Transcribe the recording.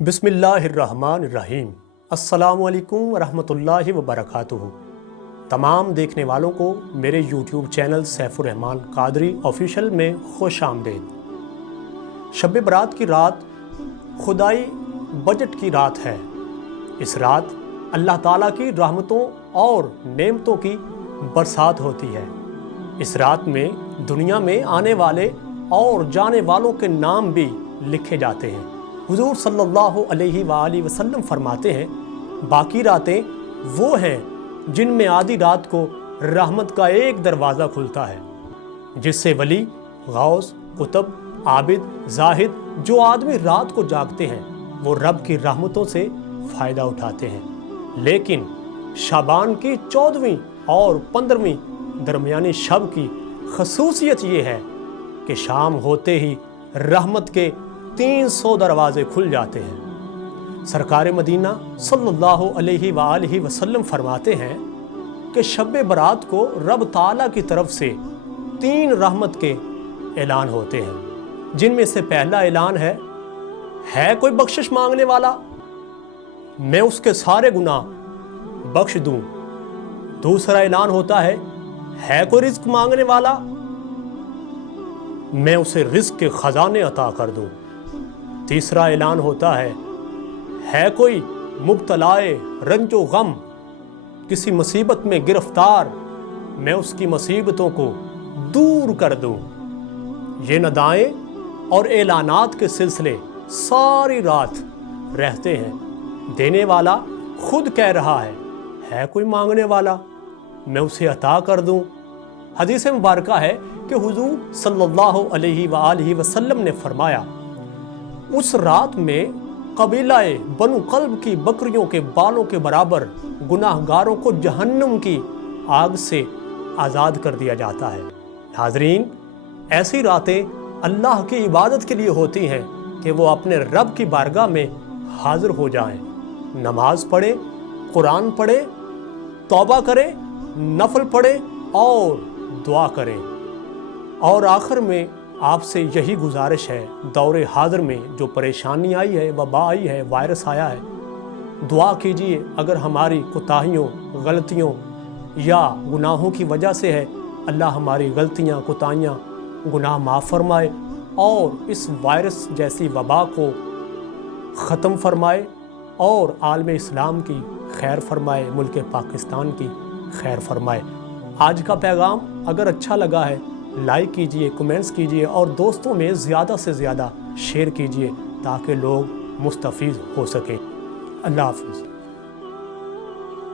बिस्मिल्लाहिर्रहमानिर्रहीम। अस्सलामु अलैकुम वरहमतुल्लाहि वबरकातुहू। तमाम देखने वालों को मेरे YouTube channel Saifur Rahman Qadri official में खुश आमदीद। शब बरात की रात खुदाई बजट की रात है। इस रात अल्लाह ताला की रहमतों और नेमतों की बरसात होती है। इस रात में दुनिया में आने वाले और जाने वालों के नाम भी लिखे जाते हैं। हुजूर सल्लल्लाहु अलैहि वसल्लम फरमाते हैं, बाकी रातें वो हैं जिनमें आधी रात को रहमत का एक दरवाज़ा खुलता है, जिससे वली, गौस, कुतुब, आबिद, जाहिद जो आदमी रात को जागते हैं वो रब की रहमतों से फ़ायदा उठाते हैं। लेकिन शाबान की 14वीं और 15वीं दरमियानी शब की खसूसियत ये है कि शाम होते ही रहमत के 300 दरवाजे खुल जाते हैं। सरकार मदीना सल्लल्लाहु अलैहि वसल्लम फरमाते हैं कि शब बरात को रब ताला की तरफ से 3 रहमत के ऐलान होते हैं, जिनमें से पहला ऐलान है कोई बख्शिश मांगने वाला, मैं उसके सारे गुनाह बख्श दूं। दूसरा ऐलान होता है कोई रिज्क मांगने वाला, मैं उसे रिज्क के खजाने अता कर दूं। तीसरा ऐलान होता है कोई मुब्तलाए रंजो गम, किसी मुसीबत में गिरफ्तार, मैं उसकी मुसीबतों को दूर कर दूं। ये नदाएं और ऐलानात के सिलसिले सारी रात रहते हैं। देने वाला खुद कह रहा है कोई मांगने वाला, मैं उसे अता कर दूं। हदीस मुबारका है कि हुजूर सल्लल्लाहु अलैहि वसल्लम ने फरमाया, उस रात में कबीलाए बनु कल्ब की बकरियों के बालों के बराबर गुनाहगारों को जहन्नुम की आग से आज़ाद कर दिया जाता है। नाज़रीन, ऐसी रातें अल्लाह की इबादत के लिए होती हैं कि वो अपने रब की बारगाह में हाज़िर हो जाएं, नमाज पढ़े, कुरान पढ़े, तौबा करें, नफल पढ़े और दुआ करें। और आखिर में आपसे यही गुजारिश है, दौरे हाज़िर में जो परेशानी आई है, वबा आई है, वायरस आया है, दुआ कीजिए। अगर हमारी कोताहियों, गलतियों या गुनाहों की वजह से है, अल्लाह हमारी गलतियाँ, कोताहियाँ, गुनाह माफ़ फरमाए और इस वायरस जैसी वबा को ख़त्म फरमाए और आलम इस्लाम की खैर फरमाए, मुल्क पाकिस्तान की खैर फरमाए। आज का पैगाम अगर अच्छा लगा है, लाइक कीजिए, कमेंट्स कीजिए और दोस्तों में ज़्यादा से ज़्यादा शेयर कीजिए ताकि लोग मुस्तफ़ीज़ हो सकें। अल्लाह हाफ़िज़।